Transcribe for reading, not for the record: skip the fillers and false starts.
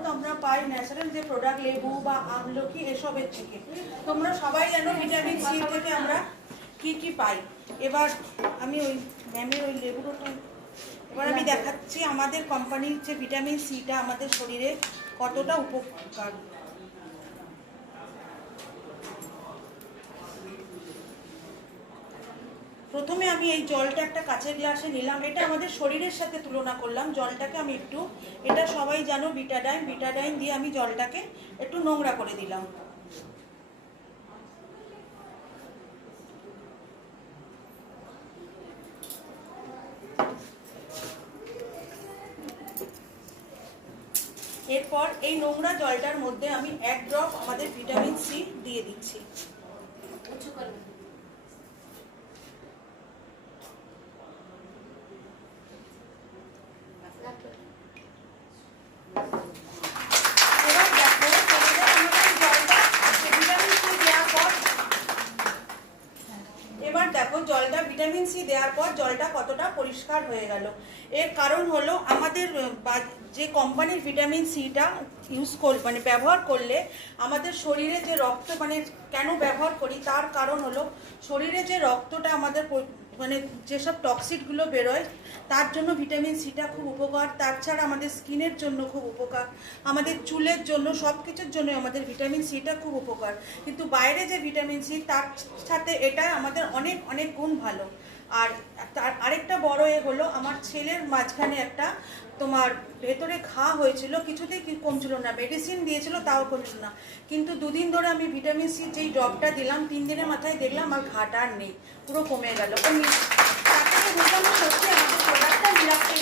মূলত আমরা পাই ন্যাচারাল যে প্রোডাক্ট লেবু বা আমলকি এসবের থেকে। তোমরা সবাই জানো ভিটামিন সি থেকে আমরা কি কি পাই। এবার আমি ওই ম্যামের ওই লেবুটা এবার আমি দেখাচ্ছি আমাদের কোম্পানির যে ভিটামিন সিটা আমাদের শরীরে কতটা উপকার। প্রথমে আমি এই জলটা একটা কাঁচের গ্লাসে নিলাম, এটা আমাদের শরীরের সাথে তুলনা করলাম। জলটাকে আমি একটু, এটা সবাই জানো বিটাডাইন দিয়ে আমি জলটাকে একটু নোংরা করে দিলাম। এরপর এই নোংরা জলটার মধ্যে আমি 1 ড্রপ আমাদের ভিটামিন সি দিয়ে দিচ্ছি। এবার দেখো জলটা ভিটামিন সি দেওয়ার পর জলটা কতটা পরিষ্কার হয়ে গেল। এর কারণ হলো আমাদের যে কোম্পানির ভিটামিন সিটা ব্যবহার করলে আমাদের শরীরে যে রক্ত কেন ব্যবহার করি তার কারণ হলো শরীরে যে রক্তটা আমাদের যেসব টক্সিনগুলো বেরোয় তার জন্য ভিটামিন সিটা খুব উপকার। তাছাড়া আমাদের স্কিনের জন্য খুব উপকার, আমাদের চুলের জন্য, সব কিছুর জন্য আমাদের ভিটামিন সিটা খুব উপকার। কিন্তু বাইরে যে ভিটামিন সি তার সাথে এটা আমাদের অনেক অনেক গুণ ভালো। আর তার আরেকটা বড় হলো আমার ছেলের মাঝখানে একটা তোমার ভেতরে ঘা হয়েছিল, কিছুতেই কমছিল না, মেডিসিন দিয়েছিল তাও কমছিল না। কিন্তু 2 দিন ধরে আমি ভিটামিন সি যেই ড্রপটা দিলাম 3 দিনের মাথায় দেখলাম আর ঘাটা আর নেই, পুরো কমে গেল। তাকে বুঝলাম সত্যি আমাদের প্রোডাক্টটা মিরাক্কেল